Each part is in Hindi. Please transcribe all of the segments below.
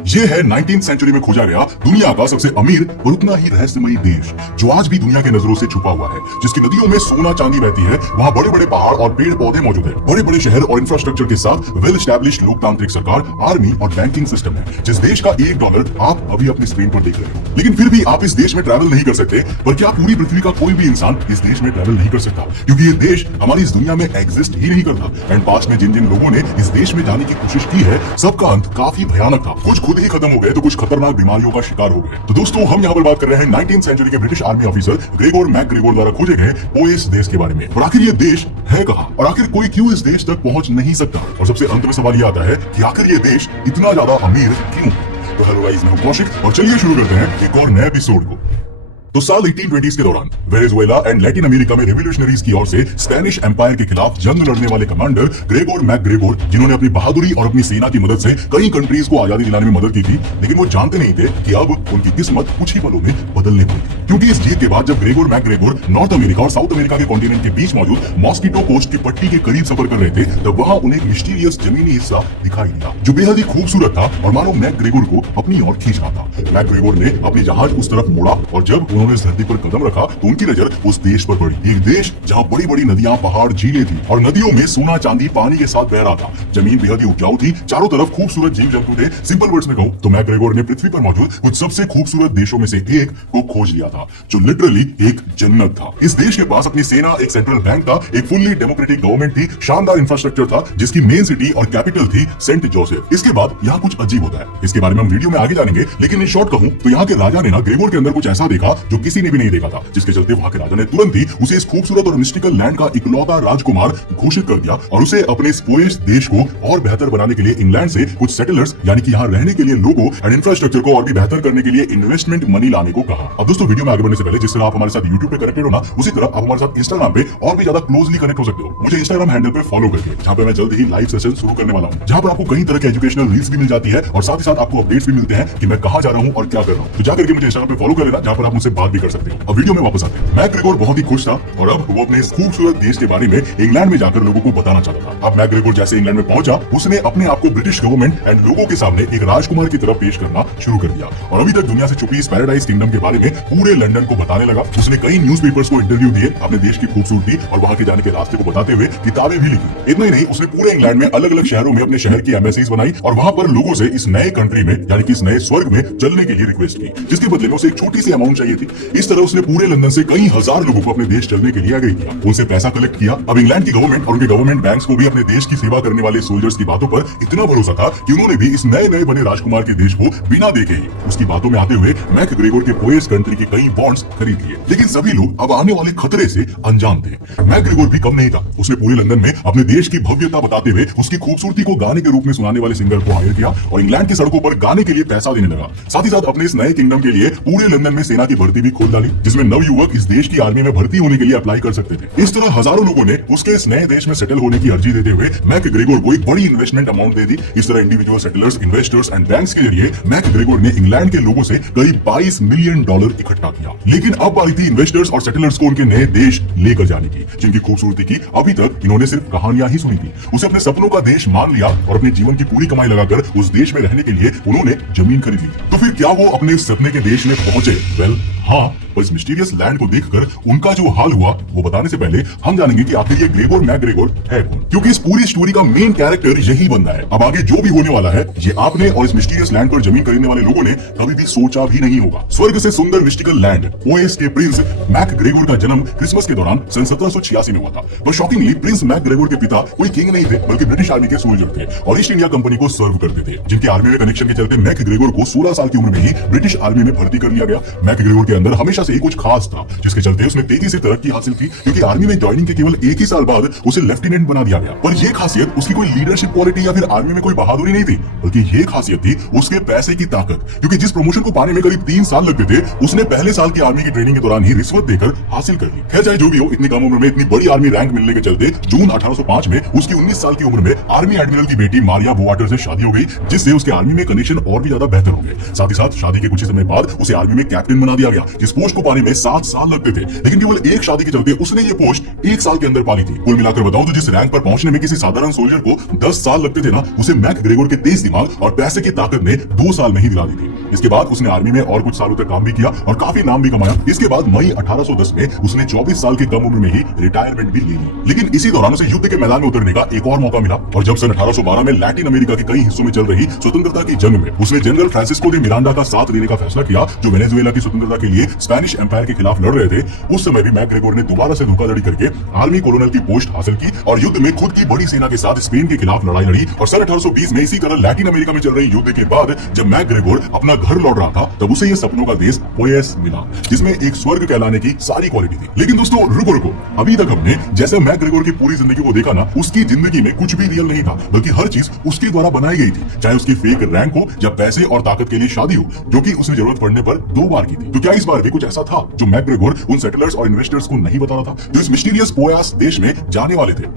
ये है 19th सेंचुरी में खोजा गया दुनिया का सबसे अमीर और उतना ही रहस्यमयी देश जो आज भी दुनिया के नजरों से छुपा हुआ है, जिसकी नदियों में सोना चांदी बहती है। वहाँ बड़े बड़े पहाड़ और पेड़ पौधे मौजूद है, बड़े बड़े शहर और इंफ्रास्ट्रक्चर के साथ वेल एस्टैब्लिश्ड लोकतांत्रिक सरकार, आर्मी और बैंकिंग सिस्टम है। जिस देश का $1 आप अभी अपनी स्क्रीन पर देख रहे हो, लेकिन फिर भी आप इस देश में ट्रैवल नहीं कर सकते। पर क्या पूरी पृथ्वी का कोई भी इंसान इस देश में ट्रैवल नहीं कर सकता? क्योंकि ये देश हमारी इस दुनिया में एग्जिस्ट ही नहीं करता। एंड पास्ट में जिन जिन लोगों ने इस देश में जाने की कोशिश की है, सबका अंत काफी भयानक था। कुछ खुद ही खत्म हो गए तो कुछ खतरनाक बीमारियों का शिकार हो गए। तो दोस्तों, हम यहाँ पर बात कर रहे हैं 19th सेंचुरी के ब्रिटिश आर्मी ऑफिसर ग्रेगोर मैकग्रेगोर द्वारा खोजे गए पोएस देश के बारे में। और आखिर ये देश है कहाँ, और आखिर कोई क्यों इस देश तक पहुंच नहीं सकता? और सबसे अंत में सवाल ये आता है कि आखिर ये देश इतना ज्यादा अमीर क्यों? तो हेलो गाइस, मैं हूं कौशिक और चलिए शुरू करते हैं एक और नए एपिसोड को। तो साल 1820 के दौरान वेनेजुएला एंड लैटिन अमेरिका में रेवोल्यूशनरीज की ओर से स्पेनिश एम्पायर के खिलाफ जंग लड़ने वाले कमांडर ग्रेगोर मैकग्रेगोर, जिन्होंने अपनी बहादुरी और अपनी सेना की मदद से कई कंट्रीज को आजादी दिलाने में मदद की थी, लेकिन वो जानते नहीं थे कि अब उनकी किस्मत कुछ ही पलों में बदलने वाली थी। क्योंकि इस जीत के बाद जब ग्रेगोर मैकग्रेगोर नॉर्थ अमेरिका और साउथ अमेरिका के कॉन्टिनेंट के बीच मौजूद मॉस्किटो कोस्ट की पट्टी के करीब सफर कर रहे थे, तब वहां उन्हें एक मिस्टीरियस जमीनी हिस्सा दिखाई दिया जो बेहद ही खूबसूरत था और मानो मैकग्रेगोर को अपनी ओर खींच रहा था। मैकग्रेगोर ने अपनी जहाज उस तरफ मोड़ा और जब उन्होंने इस धरती पर कदम रखा तो उनकी नजर उस देश पर पड़ी। एक देश जहां बड़ी बड़ी नदियां, पहाड़, झीलें थी और नदियों में सोना चांदी पानी के साथ बह रहा था। जमीन बेहद ही उपजाऊ थी, चारों तरफ खूबसूरत जीव जंतु थे। सिंपल वर्ड्स में कहूं तो मैकग्रेगोर ने पृथ्वी पर मौजूद कुछ सबसे खूबसूरत देशों में से एक को खोज लिया था, जो लिटरली एक जन्नत था। इस देश के पास अपनी सेना, एक सेंट्रल बैंक था, एक फुल्ली डेमोक्रेटिक गवर्नमेंट थी, शानदार इंफ्रास्ट्रक्चर था, जिसकी मेन सिटी और कैपिटल थी सेंट जोसेफ। इसके बाद यहाँ कुछ अजीब होता है, इसके बारे में हम वीडियो में आगे जानेंगे, लेकिन इन शॉर्ट कहूं तो यहाँ के राजा ने ना ग्रेगोर के अंदर कुछ ऐसा देखा जो किसी ने भी नहीं देखा था, जिसके चलते वहां के राजा ने तुरंत ही उसे इस खूबसूरत और मिस्टिकल लैंड का इकलौता राजकुमार घोषित कर दिया और उसे अपने इस पोएस देश को और बेहतर बनाने के लिए इंग्लैंड से कुछ सेटलर्स, यानी कि यहाँ रहने के लिए लोगों एंड इंफ्रास्ट्रक्चर को और भी बेहतर करने के लिए इन्वेस्टमेंट मनी लाने को कहा। अब दोस्तों, वीडियो में आगे बढ़ने से पहले जिस तरह आप हमारे साथ यूट्यूब पे कनेक्टेड हो ना, उसी तरह आप हमारे साथ इंस्टाग्राम पे और भी ज्यादा क्लोजली कनेक्ट हो सकते हो। मुझे इंस्टाग्राम हैंडल पे फॉलो करके, जहाँ पे मैं जल्द ही लाइव सेशन शुरू करने वाला हूँ, जहाँ पर आपको कई तरह के एजुकेशनल रील्स भी मिल जाती है और साथ ही साथ आपको अपडेट्स भी मिलते हैं कि मैं कहाँ जा रहा हूँ और क्या कर रहा हूँ। तो जाकर के मुझे इंस्टाग्राम पे फॉलो कर लेना, जहाँ पर आप मुझसे बात भी कर सकते हो। अब वीडियो में वापस आते हैं। मैकग्रेगोर बहुत ही खुश था और अब वो अपने इस खूबसूरत देश के बारे में इंग्लैंड में जाकर लोगों को बताना चाहता था। अब मैकग्रेगोर जैसे इंग्लैंड में पहुंचा, उसने अपने आप को ब्रिटिश गवर्नमेंट एंड लोगों के सामने एक राजकुमार की तरफ पेश करना शुरू कर दिया और अभी तक दुनिया से छुपी इस पैराडाइज किंगडम के बारे में पूरे लंदन को बताने लगा। उसने कई न्यूज़पेपर्स को इंटरव्यू दिए, अपने देश की खूबसूरती और वहां के जाने के रास्ते को बताते हुए किताबें भी लिखी। इतना ही नहीं, उसने पूरे इंग्लैंड में अलग अलग शहरों में अपने शहर की एम्बेसीज बनाई और वहां पर लोगों से इस नए कंट्री में, यानी कि इस नए स्वर्ग में चलने के लिए रिक्वेस्ट की, जिसके बदले में उसे एक छोटी सी अमाउंट चाहिए थी। इस तरह उसने पूरे लंदन से कई हजार लोगों को अपने देश चलने के लिए आगे किया, उनसे पैसा कलेक्ट किया। अब इंग्लैंड की गवर्नमेंट और उनके गवर्नमेंट बैंक्स को भी अपने देश की सेवा करने वाले सोल्जर्स की बातों पर इतना भरोसा था कि उन्होंने भी इस नए नए बने राजकुमार के देश को बिना देखे ही उसकी बातों में आते हुए मैकग्रेगोर के पोएस कंट्री के कई बॉन्ड्स खरीद लिए। लेकिन सभी लोग अब आने वाले खतरे से अनजान थे। मैकग्रेगोर भी कम नहीं था, उसने पूरे लंदन में अपने देश की भव्यता बताते हुए उसकी खूबसूरती को गाने के रूप में सुनाने वाले सिंगर को हायर किया और इंग्लैंड की सड़कों पर गाने के लिए पैसा देने लगा। साथ ही साथ अपने इस नए किंगडम के लिए पूरे लंदन में सेना की भर्ती भी खोल डाली, जिसमें नवयुवक इस देश की आर्मी में भर्ती होने के लिए अप्लाई कर सकते थे। इस तरह हजारों लोगों ने उसके इस नए देश में सेटल होने की अर्जी देते हुए मैकग्रेगोर को एक बड़ी इन्वेस्टमेंट अमाउंट दे दी। इस तरह individual settlers, investors and banks के जरिए मैकग्रेगोर ने इंग्लैंड के लोगों से करीब $22 मिलियन इकट्ठा किया। लेकिन अब बारी थी इन्वेस्टर्स और सेटलर्स को उनके नए देश लेकर जाने की, जिनकी खूबसूरती की अभी तक इन्होंने सिर्फ कहानियां ही सुनी थी। उसे अपने सपनों का देश मान लिया और अपने जीवन की पूरी कमाई लगाकर उस देश में रहने के लिए उन्होंने जमीन खरीद ली। तो फिर क्या वो अपने सपने के देश में पहुंचे? वेल हाँ, पर इस मिस्टीरियस लैंड को देखकर उनका जो हाल हुआ वो बताने से पहले हम जानेंगे कि आखिर ये ग्रेगोर मैकग्रेगोर है कौन, क्योंकि इस पूरी स्टोरी का मेन कैरेक्टर यही बंदा है। अब आगे जो भी होने वाला है, ये आपने और इस मिस्टीरियस लैंड पर जमीन खरीदने वाले लोगों ने कभी भी सोचा भी नहीं होगा। स्वर्ग से सुंदर मिस्टिकल लैंड पोएस के प्रिंस मैकग्रेगोर का जन्म क्रिसमस के दौरान सन 1786 में हुआ था। पर शॉकिंगली प्रिंस मैकग्रेगोर के पिता कोई किंग नहीं थे, बल्कि ब्रिटिश आर्मी के सोल्जर थे और ईस्ट इंडिया कंपनी को सर्व करते थे, जिनके आर्मी में कनेक्शन के चलते मैकग्रेगोर को 16 साल की उम्र में ही ब्रिटिश आर्मी में भर्ती कर लिया गया। मैकग्रेगोर के अंदर हमेशा से ही कुछ खास था, जिसके चलते उसने तेजी से तरक्की हासिल की, क्योंकि आर्मी में ज्वाइनिंग के केवल एक ही साल बाद उसे लेफ्टिनेंट बना दिया गया। पर यह खासियत उसकी कोई लीडरशिप क्वालिटी या फिर आर्मी में कोई बहादुरी नहीं थी, बल्कि यह खासियत थी उसके पैसे की ताकत। क्योंकि जिस प्रमोशन को पाने में करीब 3 साल लगते थे, उसने पहले साल की आर्मी की ट्रेनिंग के दौरान ही रिश्वत देकर हासिल कर ली। खैर, चाहे जो भी हो, इतनी कम उम्र में इतनी बड़ी आर्मी रैंक मिलने के चलते जून 1805 में उसकी 19 साल की उम्र में आर्मी एडमिरल की बेटी मारिया बोवाटर से शादी हो गई, जिससे उसके आर्मी में कनेक्शन और भी ज्यादा बेहतर हो गए। साथ ही साथ शादी के कुछ ही समय बाद उसे आर्मी में कैप्टन बना दिया गया गया जिस पोस्ट को पाने में 7 साल लगते थे, लेकिन केवल एक शादी के चलते उसने ये पोस्ट 1 साल के अंदर पाली थी। कुल मिलाकर बताऊं तो जिस रैंक पर पहुंचने में किसी साधारण सोल्जर को 10 साल लगते थे ना, उसे मैकग्रेगोर के तेज दिमाग और पैसे की ताकत ने 2 साल में ही दिला दी थी। इसके बाद उसने आर्मी में और कुछ सालों तक काम भी किया और काफी नाम भी कमाया। इसके बाद मई 1810 में उसने 24 साल की कम उम्र में ही रिटायरमेंट भी ले ली, लेकिन इसी दौरान उसे युद्ध के मैदान में उतरने का एक और मौका मिला। और जब सन 1812 में लैटिन अमेरिका के कई हिस्सों में चल रही स्वतंत्रता की जंग में उसने जनरल फ्रांसिस्को de मिरांडा का साथ लेने का फैसला किया, जो वेनेजुएला की स्वतंत्रता के लिए स्पेनिश एम्पायर के खिलाफ लड़ रहे थे। उस समय भी मैकग्रेगोर ने दोबारा से धोखाधड़ी करके आर्मी कोलोनल की पोस्ट हासिल की और युद्ध में खुद की बड़ी सेना के साथ स्पेन के खिलाफ लड़ाई लड़ी। और सन 1820 में इसी तरह लैटिन अमेरिका में चल रही युद्ध के बाद जब मैकग्रेगोर अपना घर लौट रहा था, तब उसे ये सपनों का देश पोएस मिला, जिसमें एक स्वर्ग कहलाने की सारी क्वालिटी थी। लेकिन दोस्तों रुको, अभी तक हमने जैसे मैकग्रेगोर की पूरी जिंदगी को देखा ना, उसकी जिंदगी में कुछ भी रियल नहीं था, बल्कि हर चीज उसके द्वारा बनाई गई थी। चाहे उसकी फेक रैंक हो या पैसे और ताकत के लिए शादी हो, जो कि उसने जरूरत पड़ने पर 2 बार की थी। तो क्या इस बार भी कुछ ऐसा था जो मैकग्रेगोर उन सेटलर्स और इन्वेस्टर्स को नहीं बता रहा था, जो इस मिस्टीरियस पोयास देश में जाने वाले थे?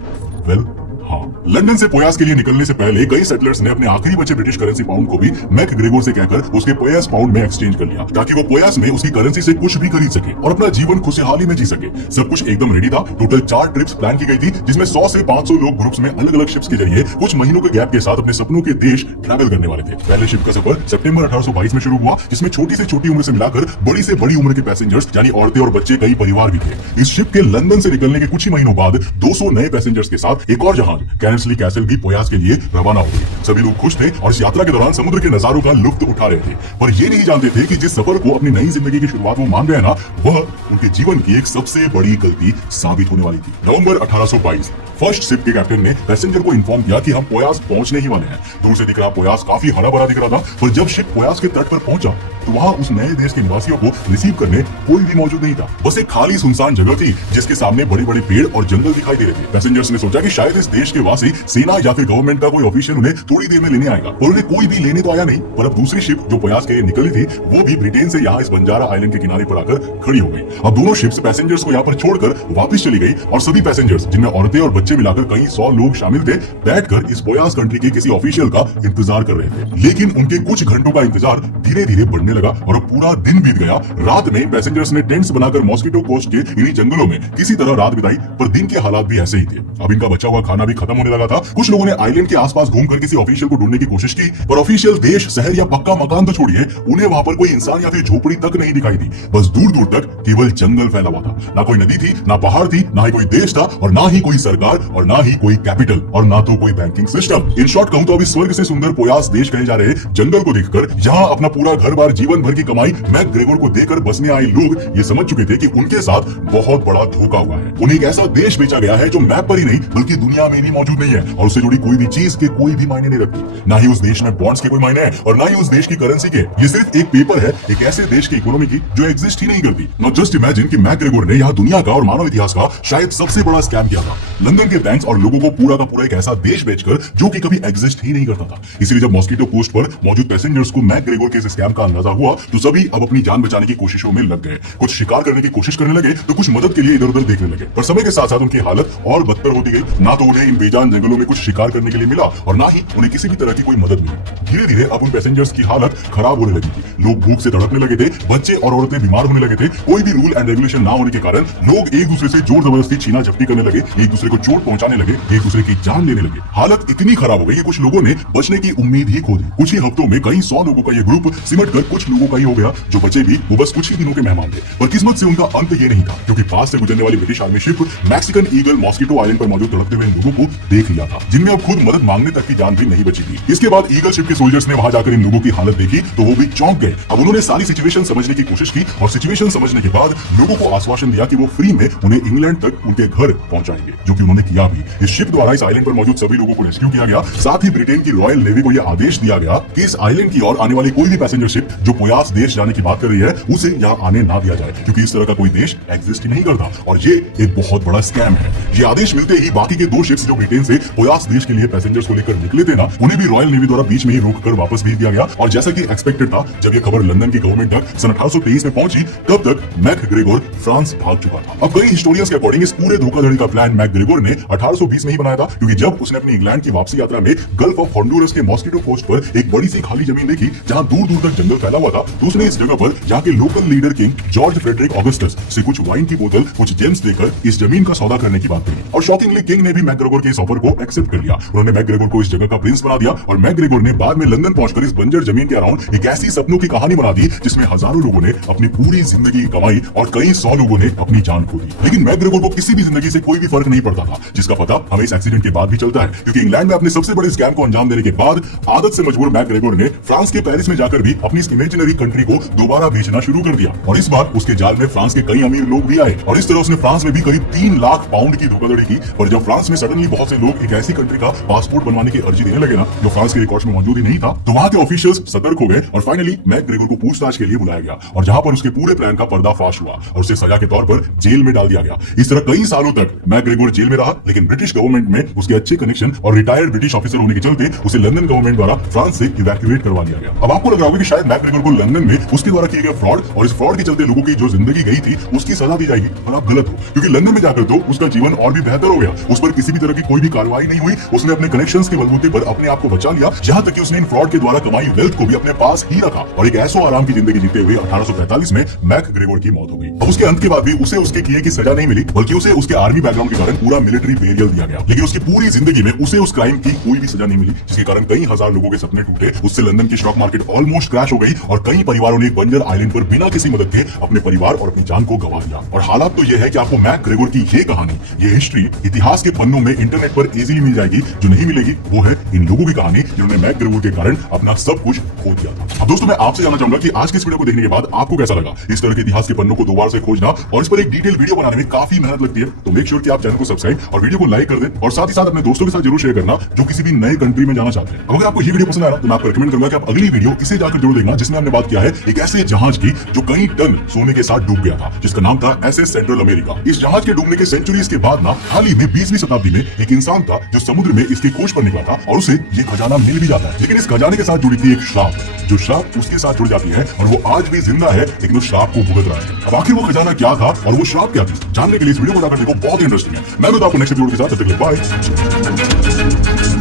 वेल, हाँ, लंदन से पोयास के लिए निकलने से पहले कई सेटलर्स ने अपने आखिरी बचे ब्रिटिश करेंसी पाउंड को भी मैकग्रेगोर से कहकर उसके पोयास पाउंड में एक्सचेंज कर लिया, ताकि वो पोयास में उसकी करेंसी से कुछ भी खरीद सके और अपना जीवन खुशहाली में जी सके। सब कुछ एकदम रेडी था। टोटल 4 ट्रिप्स प्लान की गई थी, जिसमें 100 से 500 लोग ग्रुप्स में अलग अलग शिप्स के जरिए कुछ महीनों के गैप के साथ अपने सपनों के देश ट्रैवल करने वाले थे। पहले शिप का सफर सितंबर 1822 में शुरू हुआ, जिसमें छोटी से छोटी उम्र से मिलाकर बड़ी से बड़ी उम्र के पैसेंजर्स यानी औरतें और बच्चे, कई परिवार भी थे। इस शिप के लंदन से निकलने के कुछ ही महीनों बाद 200 नए पैसेंजर्स के साथ एक और जहाज कैरंसली कैसल भी पोयास के लिए रवाना हो गई। सभी लोग खुश थे और इस यात्रा के दौरान समुद्र के नजारों का लुत्फ उठा रहे थे, पर ये नहीं जानते थे कि जिस सफर को अपनी नई जिंदगी की शुरुआत वो मान रहे हैं ना, वह उनके जीवन की एक सबसे बड़ी गलती साबित होने वाली थी। नवंबर 1822 फर्स्ट शिप के कैप्टन ने पैसेंजर को इन्फॉर्म किया कि हम पोयास पहुंचने ही वाले हैं। दूर से दिख रहा पोयास काफी हरा भरा दिख रहा था, पर जब शिप पोयास के तट पर पहुंचा तो वहां उस नए देश के निवासियों को रिसीव करने कोई भी मौजूद नहीं था। बस एक खाली सुनसान जगह थी, जिसके सामने बड़े बड़े पेड़ और जंगल दिखाई दे रहे थे। पैसेंजर्स ने सोचा कि शायद इस देश के वासी सेना या फिर गवर्नमेंट का कोई ऑफिशियल उन्हें थोड़ी देर में लेने आएगा, पर उन्हें कोई भी लेने तो आया नहीं। पर अब दूसरी शिप जो पोयास के लिए निकली थी, वो भी ब्रिटेन से यहाँ इस बंजारा आइलैंड के किनारे पर आकर खड़ी हो गई। अब दोनों शिप्स पैसेंजर्स को यहाँ पर छोड़कर वापस चली गई और सभी पैसेंजर्स, जिनमें औरतें और बच्चे मिलाकर कई 100 लोग शामिल थे, बैठकर इस पोयास कंट्री के किसी ऑफिशियल का इंतजार कर रहे थे। लेकिन उनके कुछ घंटों का इंतजार धीरे धीरे बढ़ने लगा और अब पूरा दिन बीत गया। रात में पैसेंजर्स ने टेंट्स बनाकर मॉस्किटो कोस्ट के इन्हीं जंगलों में किसी तरह रात बिताई, पर दिन के हालात भी ऐसे ही थे। अब इनका बचा हुआ खाना भी खत्म होने लगा था। कुछ लोगों ने आइलैंड के आसपास घूमकर किसी ऑफिशियल को ढूंढने की कोशिश की, पर ऑफिशियल देश, शहर या पक्का मकान तो छोड़िए, उन्हें वहां पर कोई इंसान या फिर झोपड़ी तक नहीं दिखाई दी। बस दूर दूर तक केवल जंगल फैला हुआ था। ना कोई नदी थी, ना पहाड़ थी, ना ही कोई देश था, और ना ही कोई सरकार, और ना ही कोई कैपिटल, और ना तो कोई बैंकिंग सिस्टम। इन शॉर्ट कहूं तो अभी स्वर्ग से सुंदर पोयास देश कहे जा रहे जंगल को देखकर यहाँ अपना पूरा घर बार, जीवन भर की कमाई मैकग्रेगोर को देकर बसने आए लोग ये समझ चुके थे कि उनके साथ बहुत बड़ा धोखा हुआ है। उन्हें एक ऐसा देश बेचा गया है जो मैप पर ही नहीं बल्कि दुनिया में भी मौजूद नहीं है, और उससे जुड़ी कोई भी चीज के कोई भी मायने नहीं रखती। ना ही उस देश में बॉन्ड्स के कोई मायने हैं और ना ही उस देश की करेंसी के। ये सिर्फ एक पेपर है एक ऐसे देश की इकोनॉमी की जो एग्जिस्ट ही नहीं करती। नॉट जस्ट इमेजिन कि मैकग्रेगोर ने यहाँ दुनिया का और मानव इतिहास का शायद सबसे बड़ा स्कैम किया था। लंदन के बैंक्स और लोगों को पूरा का पूरा एक ऐसा देश बेचकर जो कि कभी एग्जिस्ट ही नहीं करता था। इसलिए जब मॉस्किटो कोस्ट पर मौजूद पैसेंजर्स को मैकग्रेगोर के इस स्कैम का अंदाजा हुआ तो सभी अब अपनी जान बचाने की कोशिशों में लग गए। कुछ शिकार करने की कोशिश करने लगे तो कुछ मदद के लिए इधर उधर देखने लगे, पर समय के साथ साथ उनकी हालत और बदतर होती गई। ना तो उन्हें इन बेजान जंगलों में कुछ शिकार करने के लिए मिला और ना ही उन्हें किसी भी तरह की कोई मदद मिली। धीरे धीरे अब उन पैसेंजर्स की हालत खराब होने लगी थी। लोग भूख से तड़पने लगे थे, बच्चे और औरतें बीमार होने लगे थे। कोई भी रूल एंड रेगुलेशन ना होने के कारण लोग एक दूसरे से जोर जबरदस्ती छीना झपटी करने लगे, एक दूसरे को चोट पहुंचाने लगे, एक दूसरे की जान लेने लगे। हालत इतनी खराब हो गई कि कुछ लोगों ने बचने की उम्मीद ही खो दी। कुछ ही हफ्तों में कई 100 लोगों का ये ग्रुप सिमट कर कुछ लोगों का ही हो गया। जो बचे भी वो बस कुछ ही दिनों के मेहमान थे, पर किस्मत से उनका अंत ये नहीं था, क्योंकि पास से गुजरने वाली British army ship Mexican eagle mosquito island पर मौजूद तड़पते हुए लोगों को देख लिया था, जिनमें अब खुद मदद मांगने तक की जान भी नहीं बची थी। इसके बाद ईगल शिप के सोल्जर्स ने वहां जाकर इन लोगों की हालत देखी तो वो भी चौंक गए। अब उन्होंने सारी सिचुएशन समझने की कोशिश की और सिचुएशन समझने के बाद लोगों को आश्वासन दिया कि वो फ्री में उन्हें इंग्लैंड तक उनके घर पहुंचाएंगे, जो कि उन्होंने किया भी। इस शिप द्वारा इस आइलैंड पर मौजूद सभी लोगों को रेस्क्यू किया गया। साथ ही ब्रिटेन की रॉयल नेवी को यह आदेश दिया गया कि इस आइलैंड की ओर आने वाली कोई भी पैसेंजर शिप जो पोयास देश जाने की बात कर रही है उसे यहाँ आने ना दिया जाए, क्योंकि इस तरह का कोई देश एग्जिस्ट ही नहीं करता और ये एक बहुत बड़ा स्कैम है। ये आदेश मिलते ही बाकी के 2 शिप्स जो जो ब्रिटेन से पोयास देश के लिए पैसेंजर्स को लेकर निकले थे ना, उन्हें भी रॉयल नेवी द्वारा बीच में ही रोककर वापस भेज दिया गया। और जैसा कि एक्सपेक्टेड था, जब यह खबर लंदन की गवर्नमेंट तक सन 1823 में पहुंची, तब तक मैकग्रेगोर फ्रांस भाग चुका था। अब कई हिस्टोरियंस के अकॉर्डिंग इस पूरे धोखाधड़ी का प्लान मैकग्रेगोर ने 1820 में ही बनाया था, क्योंकि जब उसने अपनी इंग्लैंड की वापसी यात्रा में गल्फ ऑफ हॉन्डुरस के मॉस्किटो कोस्ट पर एक बड़ी सी खाली जमीन देखी जहां दूर दूर तक जंगल फैला हुआ था, तो उसने इस जगह पर यहाँ के local leader king George Frederick Augustus से कुछ वाइन की बोतल, कुछ जेम्स देकर इस जमीन का सौदा करने की बात कही। और शॉकिंगली किंग ने भी मैकग्रेगोर के इस ऑफर को एक्सेप्ट कर लिया। उन्होंने मैकग्रेगोर को इस जगह का प्रिंस बना दिया और मैकग्रेगोर ने बाद में लंदन पहुंचकर इस बंजर जमीन के अराउंड एक ऐसी सपनों की कहानी बना दी जिसमें हजारों लोगों ने अपनी पूरी जिंदगी कमाई और कई 100 लोगों ने अपनी जान खो दी। लेकिन मैकग्रेगोर को किसी भी जिंदगी से कोई भी फर्क नहीं पड़ता था, जिसका पता हमें इस एक्सीडेंट के बाद भी चलता है, क्योंकि इंग्लैंड में अपने सबसे बड़े स्कैम को अंजाम देने के बाद आदत से मजबूर मैकग्रेगोर ने फ्रांस के पेरिस में जाकर भी अपनी इस इमेजिनरी कंट्री को दोबारा बेचना शुरू कर दिया। और इस बार उसके जाल में फ्रांस के कई अमीर लोग भी आए और इस तरह उसने फ्रांस में भी करीब 3 लाख पाउंड की धोखाधड़ी की। और जब फ्रांस में सडनली बहुत से लोग एक ऐसी कंट्री का पासपोर्ट बनवाने की अर्जी देने लगे ना, जो फ्रांस के रिकॉर्ड्स में मौजूद ही नहीं था, तो वहां के ऑफिशियल्स सतर्क हो गए और फाइनली मैकग्रेगोर को पूछताछ के लिए बुलाया गया। और जहां पर उसके पूरे प्लान का पर्दाफाश हुआ और उसे सजा के तौर पर जेल में डाल दिया गया। इस तरह कई सालों तक मैकग्रेगोर जेल में रहा, लेकिन ब्रिटिश गवर्नमेंट में उसके अच्छे कनेक्शन और रिटायर्ड ब्रिटिश ऑफिसर होने के चलते उसे लंदन गवर्नमेंट द्वारा फ्रांस से इवैक्यूएट करवा दिया गया। अब आपको लग रहा होगा कि शायद मैकग्रेगोर को लंदन में उसके द्वारा किए गए फ्रॉड और इस फ्रॉड के चलते लोगों की जो जिंदगी गई थी उसकी सजा दी जाएगी, पर आप गलत हो, क्योंकि लंदन में जाकर तो उसका जीवन और भी बेहतर हो गया। उस पर किसी भी तरह की कोई भी कार्रवाई नहीं हुई। उसने अपने कनेक्शंस के बलबूते पर अपने आप को बचा लिया, जहां तक कि उसने इन फ्रॉड के द्वारा कमाई वेल्थ को भी अपने पास ही रखा और एक ऐसो आराम की जिंदगी जीते हुए 1845 में मैकग्रेगोर की मौत हो गई। अब उसके अंत के बाद भी उसे उसके किए की सजा नहीं मिली, बल्कि उसे उसके आर्मी बैकग्राउंड के कारण पूरा मिलिट्री बेरियल दिया गया। लेकिन उसकी पूरी जिंदगी में उसे उस क्राइम की कोई भी सजा नहीं मिली, जिसके कारण कई हजार लोगों के सपने टूटे। उससे लंदन की स्टॉक मार्केट ऑलमोस्ट क्रैश हो गई और कई परिवारों ने बंजर आइलैंड पर बिना किसी मदद के अपने परिवार और अपनी जान को गंवा दिया। और हालात तो यह है कि आपको मैकग्रेगोर की ये कहानी, ये हिस्ट्री इतिहास के पन्नों में इंटरनेट पर इजीली मिल जाएगी। जो नहीं मिलेगी वो है इन लोगों की कहानी जिन्होंने मैकग्रेगोर के कारण अपना सब कुछ खो दिया था। अब दोस्तों, मैं आपसे जानना चाहूंगा कि आज की इस वीडियो को देखने के बाद आपको कैसा लगा। इस तरह के इतिहास के पन्नों को दोबारा से खोजना और इस पर एक डिटेल वीडियो बनाने में काफी मेहनत लगती है, तो मेक श्योर कि आप चैनल को सब्सक्राइब और वीडियो को लाइक कर दें और साथ ही साथ अपने दोस्तों के साथ जरूर शेयर करना जो किसी भी नए कंट्री में जाना चाहते हैं। अगर आपको ये वीडियो पसंद आया तो मैं आपको रिकमेंड करूंगा कि आप अगली वीडियो इसे जाकर जरूर देखना, जिसमें हमने बात किया है एक ऐसे जहाज की जो कई टन सोने के साथ डूब गया था, जिसका नाम था एसएस सेंट्रल अमेरिका। इस जहाज के डूबने के सेंचुरीज के बाद ना हाल ही में 20वीं शताब्दी में एक इंसान था जो समुद्र में इसकी खोज पर निकला था और उसे ये खजाना मिल भी जाता है। लेकिन इस खजाने के साथ जुड़ी थी एक श्राप, जो श्राप उसके साथ जुड़ जाती है और वो आज भी जिंदा है, लेकिन उस श्राप को भुगत रहा है। अब आखिर वो खजाना क्या था और वो श्राप क्या थी, जानने के लिए इस वीडियो को जाकर देखो, बहुत इंटरेस्टिंग है। मैं आपको नेक्स्ट एपिसोड के साथ, तब तक के लिए बाय।